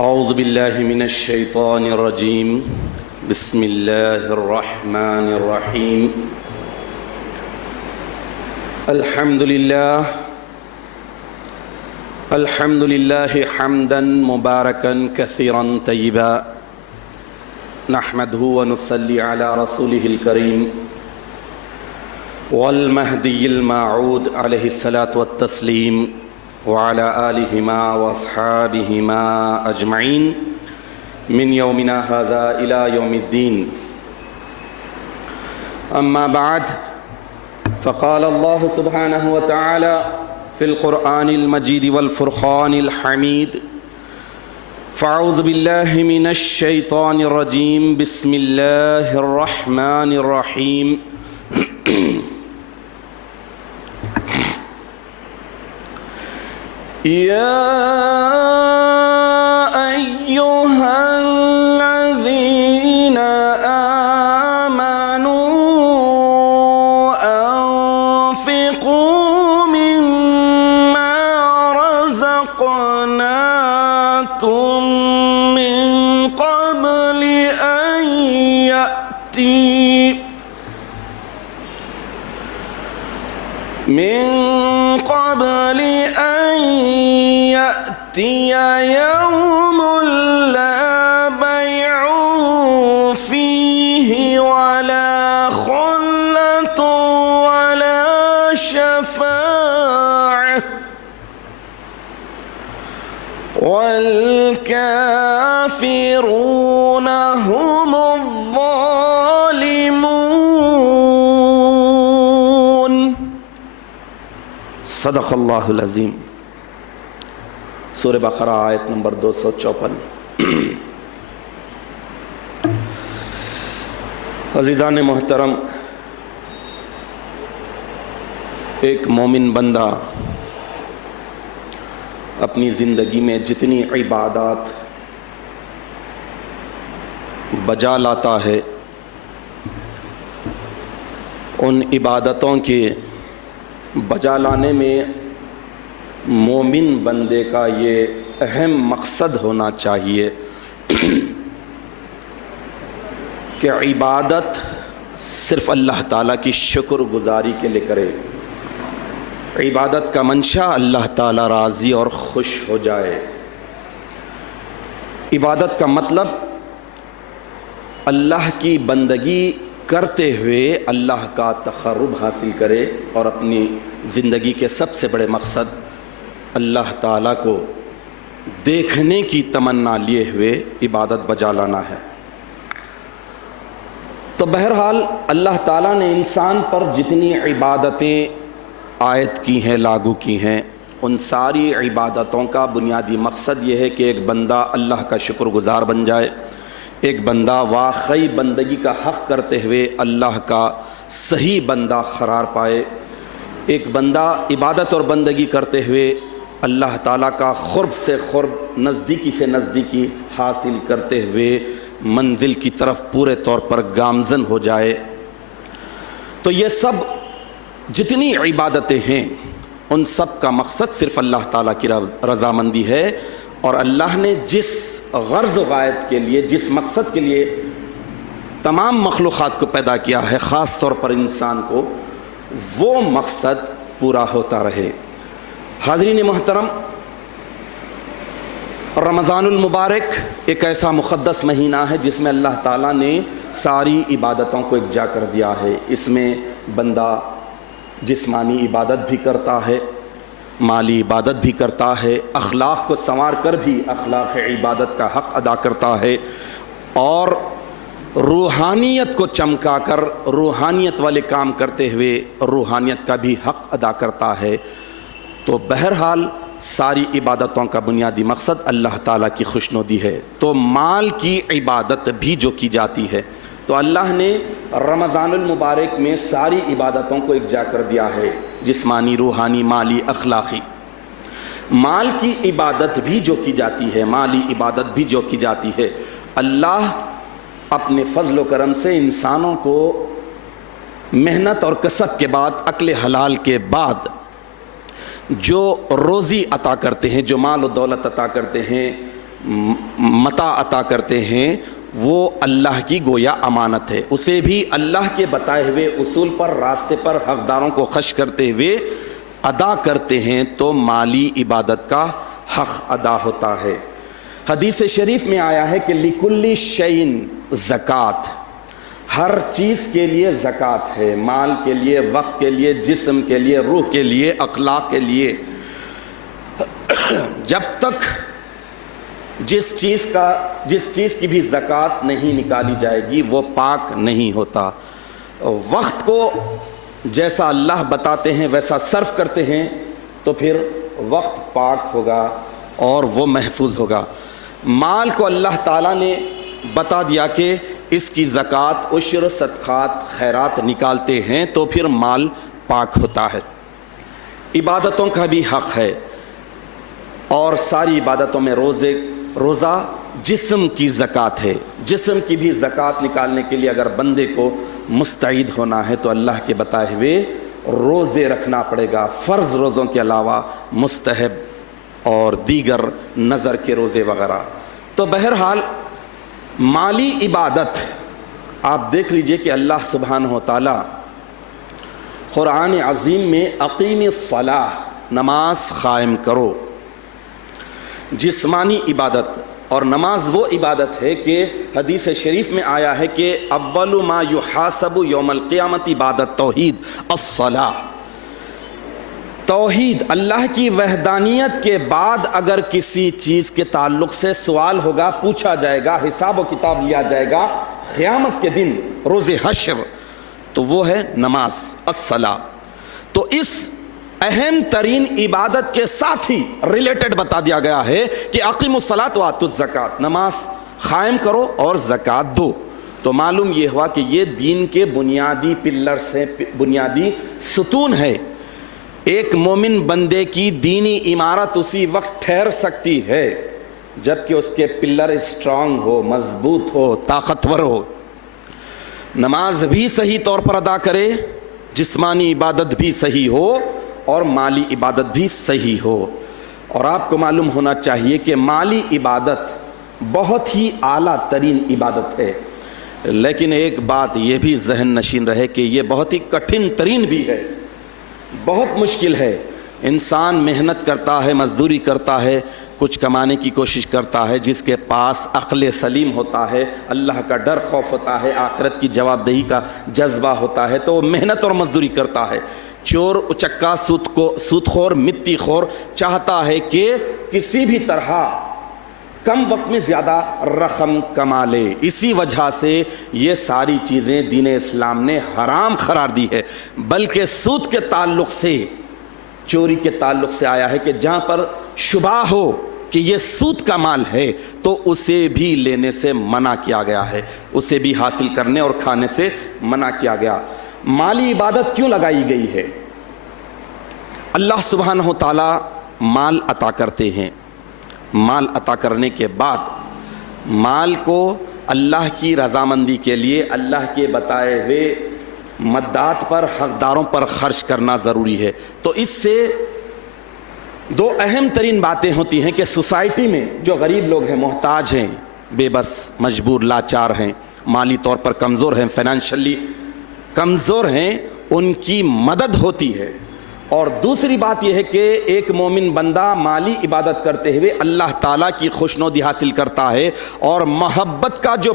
أعوذ بالله من الشيطان الرجيم بسم الله الرحمن الرحيم الحمد لله حمدا مباركا كثيرا طيبا نحمده ونصلي على رسوله الكريم والمهدي الموعود عليه الصلاة والتسليم وعلى آلهما وأصحابهما أجمعين من يومنا هذا إلى يوم الدين. أما بعد فقال الله سبحانه وتعالى في القرآن المجيد والفرقان الحميد فأعوذ بالله من الشيطان الرجيم بسم الله الرحمن الرحيم يا أيها الذين آمنوا أنفقوا مما رزقناكم من قبل أن يأتي يوم لا بيع فيه ولا خلة ولا شفاعة والكافرون هم الظالمون. صدق اللہ العظیم. سورہ بقرہ آیت نمبر 254. عزیزان محترم، ایک مومن بندہ اپنی زندگی میں جتنی عبادات بجا لاتا ہے، ان عبادتوں کے بجا لانے میں مومن بندے کا یہ اہم مقصد ہونا چاہیے کہ عبادت صرف اللہ تعالیٰ کی شکر گزاری کے لیے کرے. عبادت کا منشا اللہ تعالیٰ راضی اور خوش ہو جائے. عبادت کا مطلب اللہ کی بندگی کرتے ہوئے اللہ کا تقرب حاصل کرے اور اپنی زندگی کے سب سے بڑے مقصد اللہ تعالیٰ کو دیکھنے کی تمنا لیے ہوئے عبادت بجا لانا ہے. تو بہرحال اللہ تعالیٰ نے انسان پر جتنی عبادتیں عائد کی ہیں، لاگو کی ہیں، ان ساری عبادتوں کا بنیادی مقصد یہ ہے کہ ایک بندہ اللہ کا شکر گزار بن جائے، ایک بندہ واقعی بندگی کا حق کرتے ہوئے اللہ کا صحیح بندہ قرار پائے، ایک بندہ عبادت اور بندگی کرتے ہوئے اللہ تعالیٰ کا قرب سے قرب، نزدیکی سے نزدیکی حاصل کرتے ہوئے منزل کی طرف پورے طور پر گامزن ہو جائے. تو یہ سب جتنی عبادتیں ہیں ان سب کا مقصد صرف اللہ تعالیٰ کی رضامندی ہے، اور اللہ نے جس غرض و غایت کے لیے، جس مقصد کے لیے تمام مخلوقات کو پیدا کیا ہے، خاص طور پر انسان کو، وہ مقصد پورا ہوتا رہے. حاضرین محترم، رمضان المبارک ایک ایسا مقدس مہینہ ہے جس میں اللہ تعالیٰ نے ساری عبادتوں کو یکجا کر دیا ہے. اس میں بندہ جسمانی عبادت بھی کرتا ہے، مالی عبادت بھی کرتا ہے، اخلاق کو سنوار کر بھی اخلاق عبادت کا حق ادا کرتا ہے، اور روحانیت کو چمکا کر روحانیت والے کام کرتے ہوئے روحانیت کا بھی حق ادا کرتا ہے. تو بہرحال ساری عبادتوں کا بنیادی مقصد اللہ تعالیٰ کی خوشنودی ہے. تو مال کی عبادت بھی جو کی جاتی ہے، تو اللہ نے رمضان المبارک میں ساری عبادتوں کو یکجا کر دیا ہے، جسمانی، روحانی، مالی، اخلاقی. مال کی عبادت بھی جو کی جاتی ہے، مالی عبادت بھی جو کی جاتی ہے، اللہ اپنے فضل و کرم سے انسانوں کو محنت اور کسب کے بعد، عقل حلال کے بعد جو روزی عطا کرتے ہیں، جو مال و دولت عطا کرتے ہیں، متاع عطا کرتے ہیں وہ اللہ کی گویا امانت ہے، اسے بھی اللہ کے بتائے ہوئے اصول پر، راستے پر حقداروں کو خرچ کرتے ہوئے ادا کرتے ہیں تو مالی عبادت کا حق ادا ہوتا ہے۔ حدیث شریف میں آیا ہے کہ لِكُلِّ شَيْءٍ زکوٰۃ، ہر چیز کے لیے زکوٰۃ ہے، مال کے لیے، وقت کے لیے، جسم کے لیے، روح کے لیے، اخلاق کے لیے۔ جب تک جس چیز کی بھی زکوٰۃ نہیں نکالی جائے گی وہ پاک نہیں ہوتا۔ وقت کو جیسا اللہ بتاتے ہیں ویسا صرف کرتے ہیں تو پھر وقت پاک ہوگا اور وہ محفوظ ہوگا۔ مال کو اللہ تعالیٰ نے بتا دیا کہ اس کی زکوٰۃ، عشر، صدقات، خیرات نکالتے ہیں تو پھر مال پاک ہوتا ہے۔ عبادتوں کا بھی حق ہے، اور ساری عبادتوں میں روزہ جسم کی زکوٰۃ ہے۔ جسم کی بھی زکوٰۃ نکالنے کے لیے اگر بندے کو مستعد ہونا ہے تو اللہ کے بتائے ہوئے روزے رکھنا پڑے گا، فرض روزوں کے علاوہ مستحب اور دیگر نظر کے روزے وغیرہ۔ تو بہرحال مالی عبادت آپ دیکھ لیجئے کہ اللہ سبحانہ و تعالی قرآن عظیم میں اقیم الصلاۃ، نماز قائم کرو۔ جسمانی عبادت اور نماز وہ عبادت ہے کہ حدیث شریف میں آیا ہے کہ اول ما یحاسب یوم القیامت عبادت توحید الصلاۃ۔ توحید، اللہ کی وحدانیت کے بعد اگر کسی چیز کے تعلق سے سوال ہوگا، پوچھا جائے گا، حساب و کتاب لیا جائے گا قیامت کے دن، روز حشر، تو وہ ہے نماز، الصلاۃ۔ تو اس اہم ترین عبادت کے ساتھ ہی ریلیٹڈ بتا دیا گیا ہے کہ اقیموا الصلاۃ وآتوا الزکوٰۃ، نماز قائم کرو اور زکوٰۃ دو۔ تو معلوم یہ ہوا کہ یہ دین کے بنیادی پلرز ہیں، بنیادی ستون ہے۔ ایک مومن بندے کی دینی عمارت اسی وقت ٹھہر سکتی ہے جب کہ اس کے پلر اسٹرانگ ہو، مضبوط ہو، طاقتور ہو۔ نماز بھی صحیح طور پر ادا کرے، جسمانی عبادت بھی صحیح ہو اور مالی عبادت بھی صحیح ہو۔ اور آپ کو معلوم ہونا چاہیے کہ مالی عبادت بہت ہی اعلیٰ ترین عبادت ہے، لیکن ایک بات یہ بھی ذہن نشین رہے کہ یہ بہت ہی کٹھن ترین بھی ہے، بہت مشکل ہے۔ انسان محنت کرتا ہے، مزدوری کرتا ہے، کچھ کمانے کی کوشش کرتا ہے، جس کے پاس عقل سلیم ہوتا ہے، اللہ کا ڈر خوف ہوتا ہے، آخرت کی جواب دہی کا جذبہ ہوتا ہے، تو وہ محنت اور مزدوری کرتا ہے۔ چور، اچکا، سود خور، مٹی خور چاہتا ہے کہ کسی بھی طرح کم وقت میں زیادہ رقم کما لے۔ اسی وجہ سے یہ ساری چیزیں دین اسلام نے حرام قرار دی ہے۔ بلکہ سود کے تعلق سے، چوری کے تعلق سے آیا ہے کہ جہاں پر شبہ ہو کہ یہ سود کا مال ہے تو اسے بھی لینے سے منع کیا گیا ہے، اسے بھی حاصل کرنے اور کھانے سے منع کیا گیا۔ مالی عبادت کیوں لگائی گئی ہے؟ اللہ سبحانہ و تعالی مال عطا کرتے ہیں، مال عطا کرنے کے بعد مال کو اللہ کی رضامندی کے لیے اللہ کے بتائے ہوئے مدات پر، حقداروں پر خرچ کرنا ضروری ہے۔ تو اس سے دو اہم ترین باتیں ہوتی ہیں کہ سوسائٹی میں جو غریب لوگ ہیں، محتاج ہیں، بے بس، مجبور، لاچار ہیں، مالی طور پر کمزور ہیں، فائنینشلی کمزور ہیں، ان کی مدد ہوتی ہے۔ اور دوسری بات یہ ہے کہ ایک مومن بندہ مالی عبادت کرتے ہوئے اللہ تعالیٰ کی خوشنودی حاصل کرتا ہے، اور محبت کا جو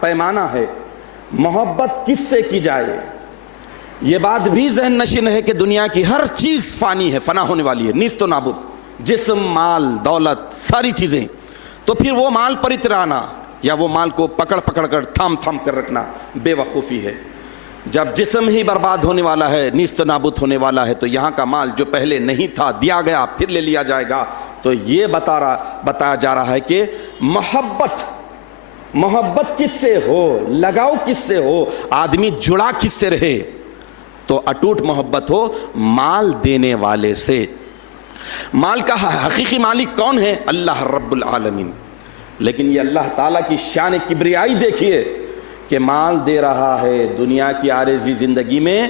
پیمانہ ہے، محبت کس سے کی جائے، یہ بات بھی ذہن نشین ہے کہ دنیا کی ہر چیز فانی ہے، فنا ہونے والی ہے، نیست و نابود، جسم، مال، دولت، ساری چیزیں۔ تو پھر وہ مال پر اترانا یا وہ مال کو پکڑ کر تھام کر رکھنا بے وقوفی ہے۔ جب جسم ہی برباد ہونے والا ہے، نیست و نابود ہونے والا ہے، تو یہاں کا مال جو پہلے نہیں تھا، دیا گیا، پھر لے لیا جائے گا۔ تو یہ بتایا جا رہا ہے کہ محبت کس سے ہو، لگاؤ کس سے ہو، آدمی جڑا کس سے رہے، تو اٹوٹ محبت ہو مال دینے والے سے۔ مال کا حقیقی مالک کون ہے؟ اللہ رب العالمین۔ لیکن یہ اللہ تعالیٰ کی شان کبریائی دیکھیے کہ مال دے رہا ہے دنیا کی عارضی زندگی میں،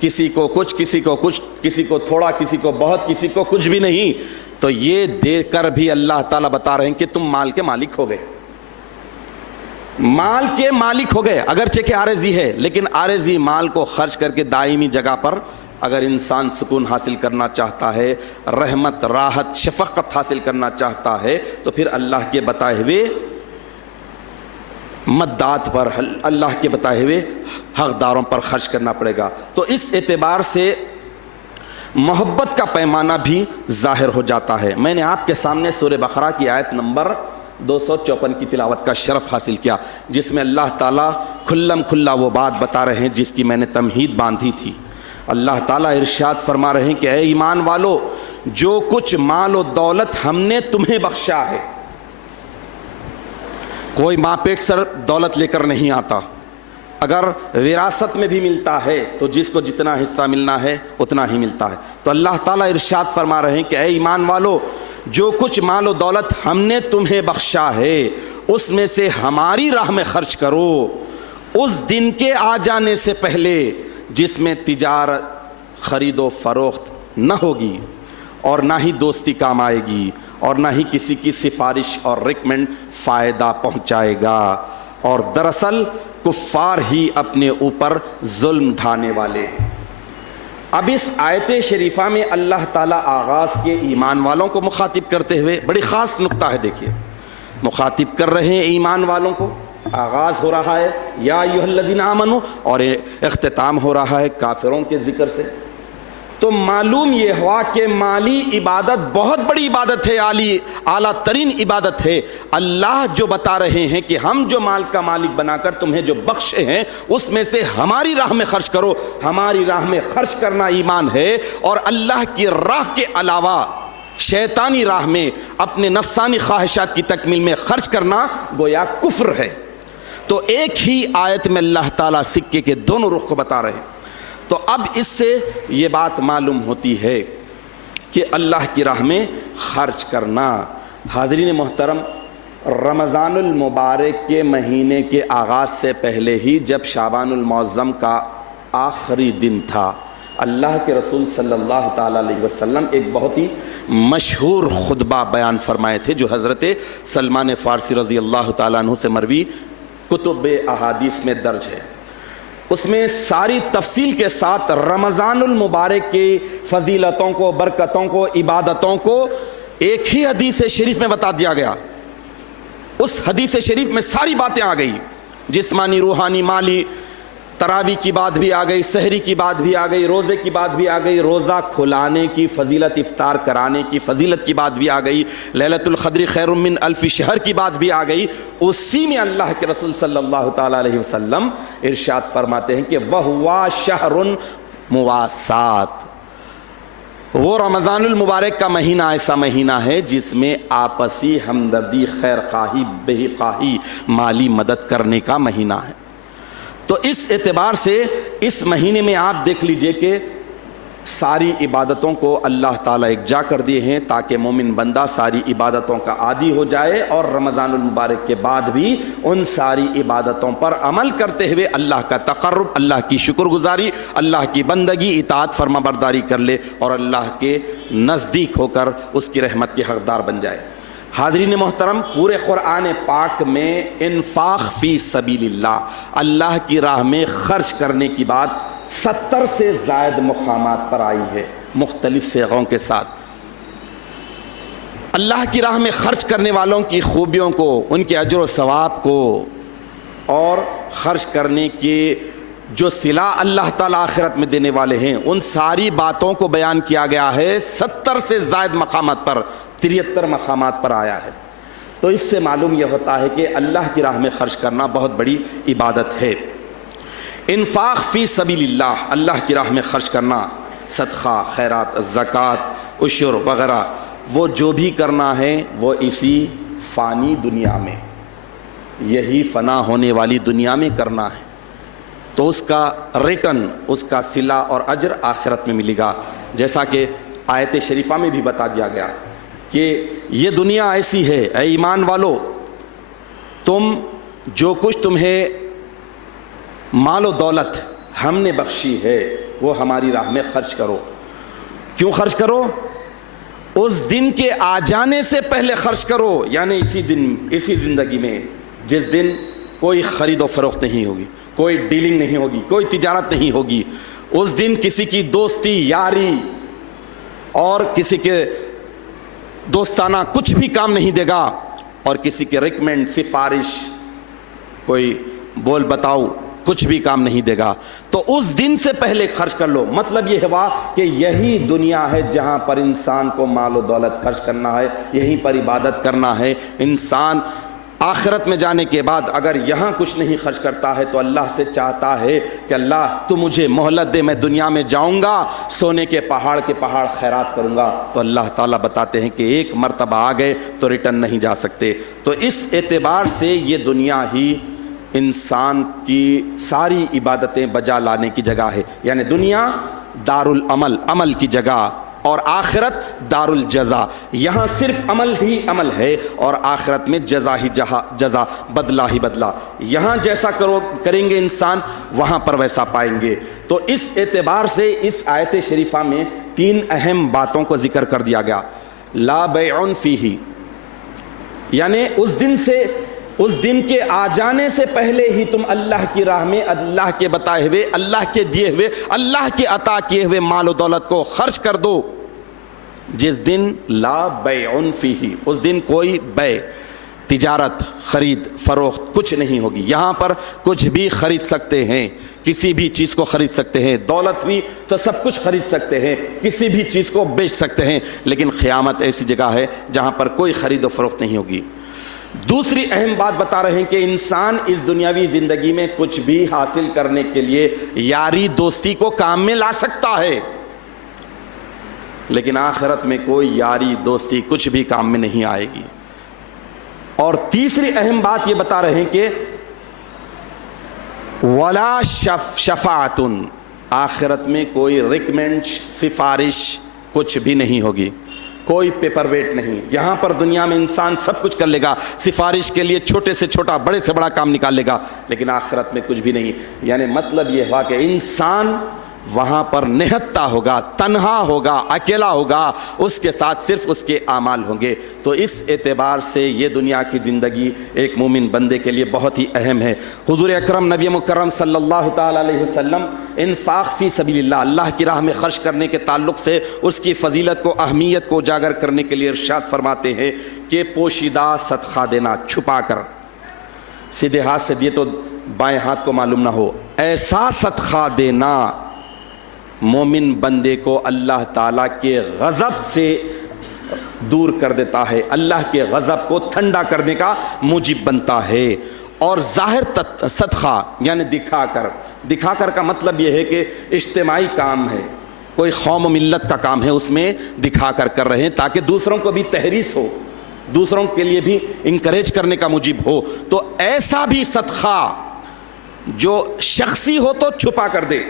کسی کو کچھ، کسی کو کچھ، کسی کو تھوڑا، کسی کو بہت، کسی کو کچھ بھی نہیں، تو یہ دے کر بھی اللہ تعالیٰ بتا رہے ہیں کہ تم مال کے مالک ہو گئے، مال کے مالک ہو گئے، اگرچہ کہ عارضی ہے، لیکن عارضی مال کو خرچ کر کے دائمی جگہ پر اگر انسان سکون حاصل کرنا چاہتا ہے، رحمت، راحت، شفقت حاصل کرنا چاہتا ہے، تو پھر اللہ کے بتائے ہوئے مدات پر، اللہ کے بتائے ہوئے حقداروں پر خرچ کرنا پڑے گا۔ تو اس اعتبار سے محبت کا پیمانہ بھی ظاہر ہو جاتا ہے۔ میں نے آپ کے سامنے سورہ بقرہ کی آیت نمبر 254 کی تلاوت کا شرف حاصل کیا، جس میں اللہ تعالیٰ کھلم کھلا وہ بات بتا رہے ہیں جس کی میں نے تمہید باندھی تھی۔ اللہ تعالیٰ ارشاد فرما رہے ہیں کہ اے ایمان والو، جو کچھ مال و دولت ہم نے تمہیں بخشا ہے، کوئی ماں پیٹ سے دولت لے کر نہیں آتا، اگر وراثت میں بھی ملتا ہے تو جس کو جتنا حصہ ملنا ہے اتنا ہی ملتا ہے۔ تو اللہ تعالیٰ ارشاد فرما رہے ہیں کہ اے ایمان والو، جو کچھ مال و دولت ہم نے تمہیں بخشا ہے اس میں سے ہماری راہ میں خرچ کرو، اس دن کے آ جانے سے پہلے جس میں تجارت، خرید و فروخت نہ ہوگی، اور نہ ہی دوستی کام آئے گی، اور نہ ہی کسی کی سفارش اور ریکمنڈ فائدہ پہنچائے گا، اور دراصل کفار ہی اپنے اوپر ظلم ڈھانے والے ہیں۔ اب اس آیت شریفہ میں اللہ تعالیٰ آغاز کے ایمان والوں کو مخاطب کرتے ہوئے بڑی خاص نکتہ ہے، دیکھیے، مخاطب کر رہے ہیں ایمان والوں کو، آغاز ہو رہا ہے یا ایھا الذین آمنوا، اور اختتام ہو رہا ہے کافروں کے ذکر سے۔ تو معلوم یہ ہوا کہ مالی عبادت بہت بڑی عبادت ہے، اعلیٰ ترین عبادت ہے۔ اللہ جو بتا رہے ہیں کہ ہم جو مال کا مالک بنا کر تمہیں جو بخشے ہیں اس میں سے ہماری راہ میں خرچ کرو۔ ہماری راہ میں خرچ کرنا ایمان ہے، اور اللہ کی راہ کے علاوہ شیطانی راہ میں اپنے نفسانی خواہشات کی تکمیل میں خرچ کرنا گویا کفر ہے۔ تو ایک ہی آیت میں اللہ تعالیٰ سکے کے دونوں رخ کو بتا رہے ہیں۔ تو اب اس سے یہ بات معلوم ہوتی ہے کہ اللہ کی راہ میں خرچ کرنا۔ حاضرین محترم، رمضان المبارک کے مہینے کے آغاز سے پہلے ہی جب شعبان المعظم کا آخری دن تھا، اللہ کے رسول صلی اللہ تعالیٰ علیہ وسلم ایک بہت ہی مشہور خطبہ بیان فرمائے تھے، جو حضرت سلمان فارسی رضی اللہ تعالیٰ عنہ سے مروی کتب احادیث میں درج ہے۔ اس میں ساری تفصیل کے ساتھ رمضان المبارک کی فضیلتوں کو، برکتوں کو، عبادتوں کو ایک ہی حدیث شریف میں بتا دیا گیا۔ اس حدیث شریف میں ساری باتیں آ گئی، جسمانی، روحانی، مالی، تراویح کی بات بھی آ گئی، سحری کی بات بھی آ گئی، روزے کی بات بھی آ گئی، روزہ کھلانے کی فضیلت، افطار کرانے کی فضیلت کی بات بھی آ گئی، لیلۃ القدر خیر من الف شہر کی بات بھی آ گئی۔ اسی میں اللہ کے رسول صلی اللہ تعالیٰ علیہ وسلم ارشاد فرماتے ہیں کہ وَهُوَ شَهْرٌ مُوَاسَات، وہ رمضان المبارک کا مہینہ ایسا مہینہ ہے جس میں آپسی ہمدردی، خیر خواہی، بے خواہی، مالی مدد کرنے کا مہینہ ہے۔ تو اس اعتبار سے اس مہینے میں آپ دیکھ لیجئے کہ ساری عبادتوں کو اللہ تعالیٰ ایک جا کر دیے ہیں تاکہ مومن بندہ ساری عبادتوں کا عادی ہو جائے، اور رمضان المبارک کے بعد بھی ان ساری عبادتوں پر عمل کرتے ہوئے اللہ کا تقرب، اللہ کی شکر گزاری، اللہ کی بندگی، اطاعت فرما برداری کر لے، اور اللہ کے نزدیک ہو کر اس کی رحمت کے حقدار بن جائے۔ حاضرین محترم، پورے قرآن پاک میں انفاق فی سبیل اللہ، اللہ کی راہ میں خرچ کرنے کی بات 70 سے زائد مقامات پر آئی ہے، مختلف صیغوں کے ساتھ۔ اللہ کی راہ میں خرچ کرنے والوں کی خوبیوں کو، ان کے اجر و ثواب کو، اور خرچ کرنے کے جو صلہ اللہ تعالیٰ آخرت میں دینے والے ہیں، ان ساری باتوں کو بیان کیا گیا ہے 70 سے زائد مقامات پر، 73 مقامات پر آیا ہے۔ تو اس سے معلوم یہ ہوتا ہے کہ اللہ کی راہ میں خرچ کرنا بہت بڑی عبادت ہے۔ انفاق فی سبیل اللہ، اللہ کی راہ میں خرچ کرنا، صدقہ، خیرات، زکوٰۃ، عشر وغیرہ، وہ جو بھی کرنا ہے وہ اسی فانی دنیا میں، یہی فنا ہونے والی دنیا میں کرنا ہے، تو اس کا ریٹرن، اس کا صلہ اور اجر آخرت میں ملے گا۔ جیسا کہ آیت شریفہ میں بھی بتا دیا گیا کہ یہ دنیا ایسی ہے، اے ایمان والو، تم جو کچھ تمہیں مال و دولت ہم نے بخشی ہے وہ ہماری راہ میں خرچ کرو۔ کیوں خرچ کرو؟ اس دن کے آ جانے سے پہلے خرچ کرو، یعنی اسی دن، اسی زندگی میں جس دن کوئی خرید و فروخت نہیں ہوگی، کوئی ڈیلنگ نہیں ہوگی، کوئی تجارت نہیں ہوگی، اس دن کسی کی دوستی یاری اور کسی کے دوستانہ کچھ بھی کام نہیں دے گا، اور کسی کے ریکمینڈ، سفارش، کوئی بول بتاؤ کچھ بھی کام نہیں دے گا۔ تو اس دن سے پہلے خرچ کر لو۔ مطلب یہ ہوا کہ یہی دنیا ہے جہاں پر انسان کو مال و دولت خرچ کرنا ہے، یہیں پر عبادت کرنا ہے۔ انسان آخرت میں جانے کے بعد اگر یہاں کچھ نہیں خرچ کرتا ہے تو اللہ سے چاہتا ہے کہ اللہ تو مجھے مہلت دے، میں دنیا میں جاؤں گا، سونے کے پہاڑ خیرات کروں گا، تو اللہ تعالیٰ بتاتے ہیں کہ ایک مرتبہ آ گئے تو ریٹرن نہیں جا سکتے۔ تو اس اعتبار سے یہ دنیا ہی انسان کی ساری عبادتیں بجا لانے کی جگہ ہے، یعنی دنیا دار العمل، عمل کی جگہ، اور آخرت دار الجزا۔ یہاں صرف عمل ہی عمل ہے اور آخرت میں جزا ہی جزا، بدلہ ہی بدلہ۔ یہاں جیسا کریں گے انسان وہاں پر ویسا پائیں گے۔ تو اس اعتبار سے اس آیت شریفہ میں 3 اہم باتوں کو ذکر کر دیا گیا۔ لا بیع فیہ، یعنی اس دن کے آ جانے سے پہلے ہی تم اللہ کی راہ میں اللہ کے بتائے ہوئے، اللہ کے دیے ہوئے، اللہ کے عطا کیے ہوئے مال و دولت کو خرچ کر دو۔ جس دن لا بیع فیہ، اس دن کوئی بیع، تجارت، خرید فروخت کچھ نہیں ہوگی۔ یہاں پر کچھ بھی خرید سکتے ہیں، کسی بھی چیز کو خرید سکتے ہیں، دولت بھی تو سب کچھ خرید سکتے ہیں، کسی بھی چیز کو بیچ سکتے ہیں، لیکن قیامت ایسی جگہ ہے جہاں پر کوئی خرید و فروخت نہیں ہوگی۔ دوسری اہم بات بتا رہے ہیں کہ انسان اس دنیاوی زندگی میں کچھ بھی حاصل کرنے کے لیے یاری دوستی کو کام میں لا سکتا ہے، لیکن آخرت میں کوئی یاری دوستی کچھ بھی کام میں نہیں آئے گی۔ اور تیسری اہم بات یہ بتا رہے ہیں کہ ولا شفاعت، آخرت میں کوئی ریکمینڈ، سفارش کچھ بھی نہیں ہوگی، کوئی پیپر ویٹ نہیں۔ یہاں پر دنیا میں انسان سب کچھ کر لے گا، سفارش کے لیے چھوٹے سے چھوٹا، بڑے سے بڑا کام نکال لے گا، لیکن آخرت میں کچھ بھی نہیں۔ یعنی مطلب یہ ہوا کہ انسان وہاں پر نہتا ہوگا، تنہا ہوگا، اکیلا ہوگا، اس کے ساتھ صرف اس کے اعمال ہوں گے۔ تو اس اعتبار سے یہ دنیا کی زندگی ایک مومن بندے کے لیے بہت ہی اہم ہے۔ حضور اکرم نبی مکرم صلی اللہ تعالی علیہ وسلم انفاق فی سبیل اللہ، اللہ کی راہ میں خرچ کرنے کے تعلق سے اس کی فضیلت کو، اہمیت کو اجاگر کرنے کے لیے ارشاد فرماتے ہیں کہ پوشیدہ صدقہ دینا، چھپا کر، سیدھے ہاتھ سے دیے تو بائیں ہاتھ کو معلوم نہ ہو، ایسا صدقہ دینا مومن بندے کو اللہ تعالیٰ کے غضب سے دور کر دیتا ہے، اللہ کے غضب کو ٹھنڈا کرنے کا موجب بنتا ہے۔ اور ظاہر صدقہ یعنی دکھا کر کا مطلب یہ ہے کہ اجتماعی کام ہے، کوئی قوم و ملت کا کام ہے، اس میں دکھا کر رہے ہیں تاکہ دوسروں کو بھی تحریص ہو، دوسروں کے لیے بھی انکریج کرنے کا موجب ہو۔ تو ایسا بھی صدقہ جو شخصی ہو تو چھپا کر دے،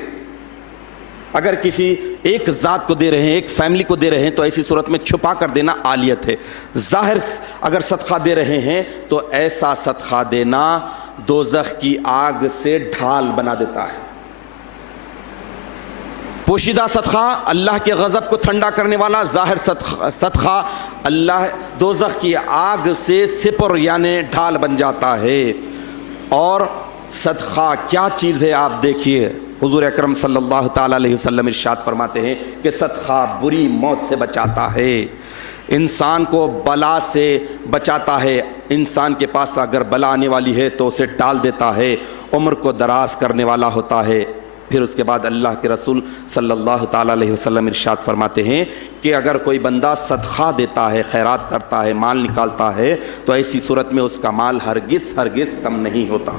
اگر کسی ایک ذات کو دے رہے ہیں، ایک فیملی کو دے رہے ہیں تو ایسی صورت میں چھپا کر دینا عالیت ہے۔ ظاہر اگر صدقہ دے رہے ہیں تو ایسا صدقہ دینا دوزخ کی آگ سے ڈھال بنا دیتا ہے۔ پوشیدہ صدقہ اللہ کے غضب کو ٹھنڈا کرنے والا، ظاہر صدقہ اللہ دوزخ کی آگ سے سپر یعنی ڈھال بن جاتا ہے۔ اور صدقہ کیا چیز ہے آپ دیکھیے، حضور اکرم صلی اللہ تعالی علیہ وسلم ارشاد فرماتے ہیں کہ صدقہ بری موت سے بچاتا ہے، انسان کو بلا سے بچاتا ہے، انسان کے پاس اگر بلا آنے والی ہے تو اسے ٹال دیتا ہے، عمر کو دراز کرنے والا ہوتا ہے۔ پھر اس کے بعد اللہ کے رسول صلی اللہ تعالی علیہ وسلم ارشاد فرماتے ہیں کہ اگر کوئی بندہ صدقہ دیتا ہے، خیرات کرتا ہے، مال نکالتا ہے تو ایسی صورت میں اس کا مال ہرگز کم نہیں ہوتا۔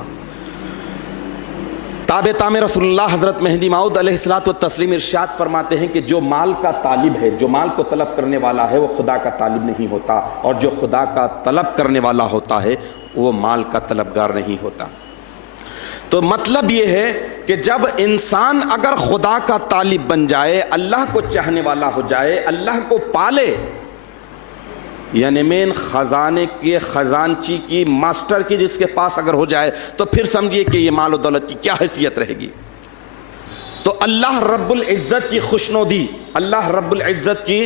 تابع رسول اللہ حضرت مہدی موعود علیہ الصلوۃ والتسلیم ارشاد فرماتے ہیں کہ جو مال کا طالب ہے، جو مال کو طلب کرنے والا ہے، وہ خدا کا طالب نہیں ہوتا، اور جو خدا کا طلب کرنے والا ہوتا ہے وہ مال کا طلبگار نہیں ہوتا۔ تو مطلب یہ ہے کہ جب انسان اگر خدا کا طالب بن جائے، اللہ کو چاہنے والا ہو جائے، اللہ کو پالے، یعنی مین خزانے کے خزانچی کی، ماسٹر کی جس کے پاس اگر ہو جائے تو پھر سمجھیے کہ یہ مال و دولت کی کیا حیثیت رہے گی۔ تو اللہ رب العزت کی خوشنودی، اللہ رب العزت کی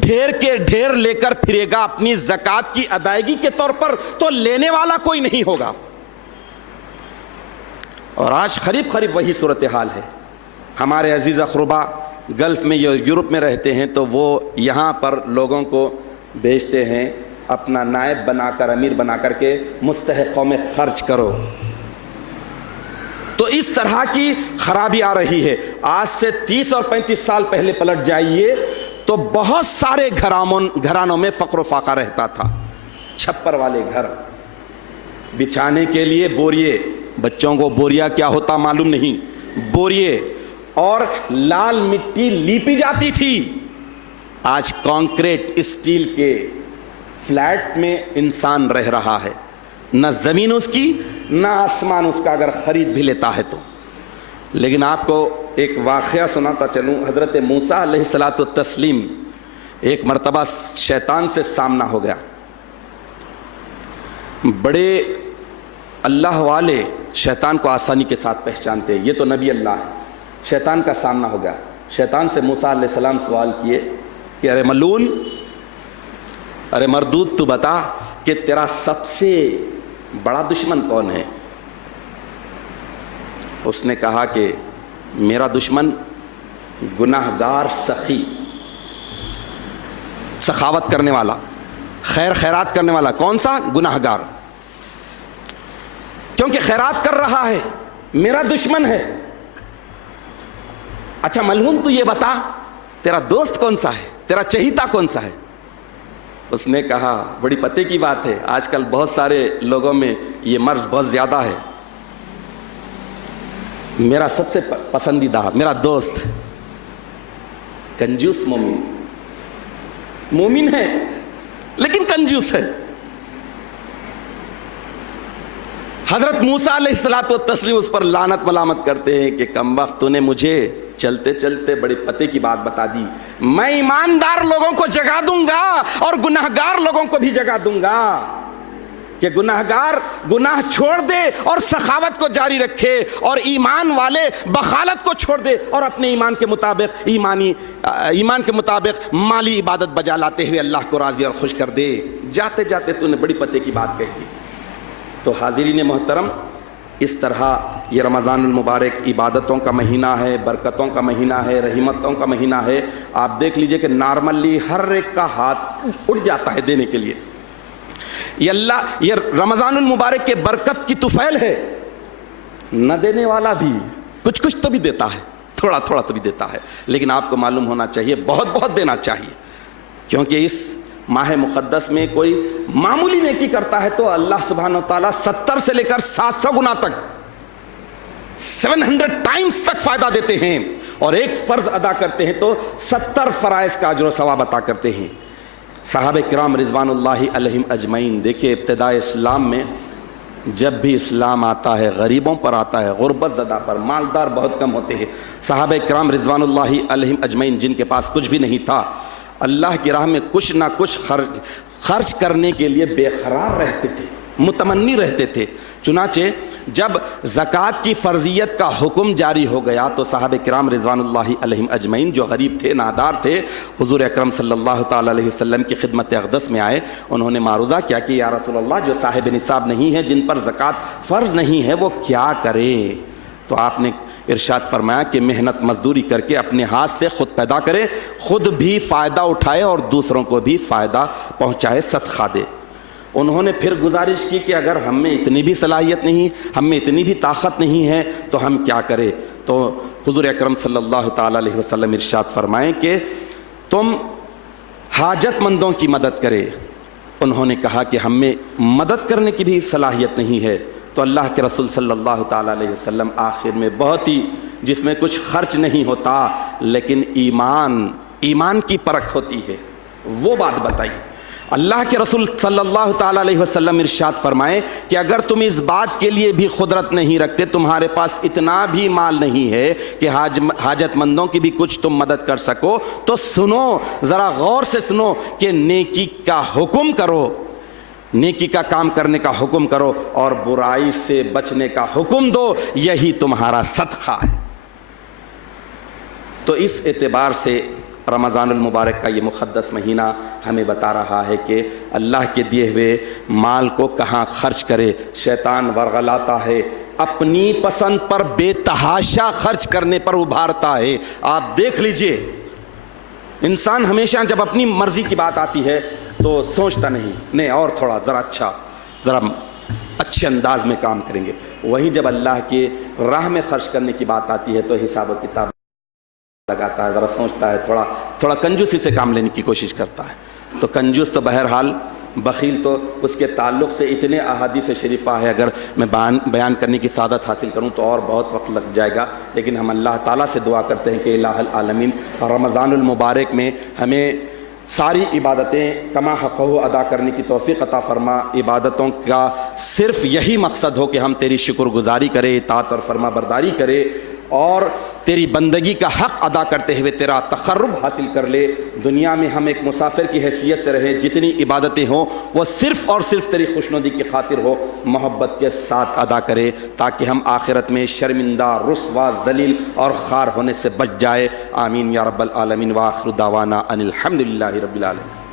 ڈھیر کے ڈھیر لے کر پھرے گا اپنی زکوٰۃ کی ادائیگی کے طور پر، تو لینے والا کوئی نہیں ہوگا۔ اور آج قریب قریب وہی صورتحال ہے۔ ہمارے عزیز اقربا گلف میں یا یورپ میں رہتے ہیں، تو وہ یہاں پر لوگوں کو بھیجتے ہیں اپنا نائب بنا کر، امیر بنا کر کے مستحقوں میں خرچ کرو۔ تو اس طرح کی خرابی آ رہی ہے۔ آج سے 30 اور 35 سال پہلے پلٹ جائیے تو بہت سارے گھرانوں میں فقر و فاقہ رہتا تھا۔ چھپر والے گھر، بچھانے کے لیے بوریے، بچوں کو بوریا کیا ہوتا معلوم نہیں، بوریے، اور لال مٹی لیپی جاتی تھی۔ آج کانکریٹ اسٹیل کے فلیٹ میں انسان رہ رہا ہے، نہ زمین اس کی نہ آسمان اس کا، اگر خرید بھی لیتا ہے تو۔ لیکن آپ کو ایک واقعہ سناتا چلوں۔ حضرت موسیٰ علیہ الصلوۃ والتسلیم ایک مرتبہ شیطان سے سامنا ہو گیا۔ بڑے اللہ والے شیطان کو آسانی کے ساتھ پہچانتے ہیں، یہ تو نبی اللہ ہے۔ شیطان کا سامنا ہو گیا۔ شیطان سے موسیٰ علیہ السلام سوال کیے کہ ارے ملعون، ارے مردود، تو بتا کہ تیرا سب سے بڑا دشمن کون ہے؟ اس نے کہا کہ میرا دشمن گناہگار سخی، سخاوت کرنے والا، خیر خیرات کرنے والا۔ کون سا؟ گناہگار، کیونکہ خیرات کر رہا ہے، میرا دشمن ہے۔ اچھا ملعون، تو یہ بتا تیرا دوست کون سا ہے، تیرا چہیتا کون سا ہے؟ اس نے کہا بڑی پتے کی بات ہے، آج کل بہت سارے لوگوں میں یہ مرض بہت زیادہ ہے، میرا سب سے پسندیدہ، میرا دوست کنجوس مومن، مومن ہے لیکن کنجوس ہے۔ حضرت موسیٰ علیہ الصلوۃ والتسلیم اس پر لعنت ملامت کرتے ہیں کہ کمبخت، تو نے مجھے چلتے چلتے بڑے پتے کی بات بتا دی۔ میں ایماندار لوگوں کو جگا دوں گا اور گناہگار لوگوں کو بھی جگا دوں گا کہ گناہگار گناہ چھوڑ دے اور سخاوت کو جاری رکھے، اور ایمان والے بخالت کو چھوڑ دے اور اپنے ایمان کے مطابق مالی عبادت بجا لاتے ہوئے اللہ کو راضی اور خوش کر دے۔ جاتے جاتے تو نے بڑی پتے کی بات کہہ دی۔ تو حاضرین محترم، اس طرح یہ رمضان المبارک عبادتوں کا مہینہ ہے، برکتوں کا مہینہ ہے، رحمتوں کا مہینہ ہے۔ آپ دیکھ لیجئے کہ نارملی ہر ایک کا ہاتھ اٹھ جاتا ہے دینے کے لیے۔ یہ رمضان المبارک کے برکت کی طفیل ہے۔ نہ دینے والا بھی کچھ کچھ تو بھی دیتا ہے، تھوڑا تھوڑا تو بھی دیتا ہے، لیکن آپ کو معلوم ہونا چاہیے بہت بہت دینا چاہیے، کیونکہ اس ماہ مقدس میں کوئی معمولی نیکی کرتا ہے تو اللہ سبحانہ وتعالیٰ 70 سے لے کر 700 گنا تک، 700 ٹائمز تک فائدہ دیتے ہیں، اور ایک فرض ادا کرتے ہیں تو 70 فرائض کا اجر و ثواب عطا کرتے ہیں۔ صحابہ کرام رضوان اللہ علیہم اجمعین، دیکھیے ابتدائے اسلام میں جب بھی اسلام آتا ہے غریبوں پر آتا ہے، غربت زدہ پر، مالدار بہت کم ہوتے ہیں۔ صحابہ کرام رضوان اللہ علیہم اجمعین جن کے پاس کچھ بھی نہیں تھا، اللہ کی راہ میں کچھ نہ کچھ خرچ کرنے کے لیے بے قرار رہتے تھے، متمنی رہتے تھے۔ چنانچہ جب زکوٰۃ کی فرضیت کا حکم جاری ہو گیا تو صحابہ کرام رضوان اللہ علیہم اجمعین جو غریب تھے، نادار تھے، حضور اکرم صلی اللہ تعالیٰ علیہ وسلم کی خدمت اقدس میں آئے۔ انہوں نے معروضہ کیا کہ یا رسول اللہ، جو صاحب نصاب نہیں ہے، جن پر زکوٰۃ فرض نہیں ہے، وہ کیا کرے؟ تو آپ نے ارشاد فرمایا کہ محنت مزدوری کر کے اپنے ہاتھ سے خود پیدا کرے، خود بھی فائدہ اٹھائے اور دوسروں کو بھی فائدہ پہنچائے، صدقہ دے۔ انہوں نے پھر گزارش کی کہ اگر ہم میں اتنی بھی صلاحیت نہیں، ہم میں اتنی بھی طاقت نہیں ہے تو ہم کیا کریں؟ تو حضور اکرم صلی اللہ تعالیٰ علیہ وسلم ارشاد فرمائیں کہ تم حاجت مندوں کی مدد کرے۔ انہوں نے کہا کہ ہم میں مدد کرنے کی بھی صلاحیت نہیں ہے، تو اللہ کے رسول صلی اللہ تعالیٰ علیہ وسلم آخر میں بہت ہی، جس میں کچھ خرچ نہیں ہوتا لیکن ایمان کی پرکھ ہوتی ہے، وہ بات بتائی۔ اللہ کے رسول صلی اللہ تعالیٰ علیہ وسلم ارشاد فرمائے کہ اگر تم اس بات کے لیے بھی قدرت نہیں رکھتے، تمہارے پاس اتنا بھی مال نہیں ہے کہ حاجت مندوں کی بھی کچھ تم مدد کر سکو، تو سنو، ذرا غور سے سنو کہ نیکی کا حکم کرو، نیکی کا کام کرنے کا حکم کرو اور برائی سے بچنے کا حکم دو، یہی تمہارا صدقہ ہے۔ تو اس اعتبار سے رمضان المبارک کا یہ مقدس مہینہ ہمیں بتا رہا ہے کہ اللہ کے دیے ہوئے مال کو کہاں خرچ کرے۔ شیطان ورغلاتا ہے، اپنی پسند پر بے تحاشا خرچ کرنے پر ابھارتا ہے۔ آپ دیکھ لیجئے، انسان ہمیشہ جب اپنی مرضی کی بات آتی ہے تو سوچتا نہیں اور تھوڑا ذرا اچھے انداز میں کام کریں گے، وہی جب اللہ کے راہ میں خرچ کرنے کی بات آتی ہے تو حساب و کتاب لگاتا ہے، ذرا سوچتا ہے، تھوڑا کنجوسی سے کام لینے کی کوشش کرتا ہے۔ تو کنجوس تو بہرحال، بخیل تو اس کے تعلق سے اتنے احادیث شریفہ ہے، اگر میں بیان کرنے کی سعادت حاصل کروں تو اور بہت وقت لگ جائے گا، لیکن ہم اللہ تعالیٰ سے دعا کرتے ہیں کہ الہ العالمین رمضان المبارک میں ہمیں ساری عبادتیں کما حقہ ادا کرنے کی توفیق عطا فرما۔ عبادتوں کا صرف یہی مقصد ہو کہ ہم تیری شکر گزاری کریں، اطاعت اور فرما برداری کریں، اور تیری بندگی کا حق ادا کرتے ہوئے تیرا تقرب حاصل کر لے۔ دنیا میں ہم ایک مسافر کی حیثیت سے رہیں، جتنی عبادتیں ہوں وہ صرف اور صرف تیری خوشنودی کی خاطر ہو، محبت کے ساتھ ادا کرے، تاکہ ہم آخرت میں شرمندہ، رسوا، ذلیل اور خوار ہونے سے بچ جائے۔ آمین یا رب العالمین۔ وآخر دعوانا ان الحمد للہ رب العالمین۔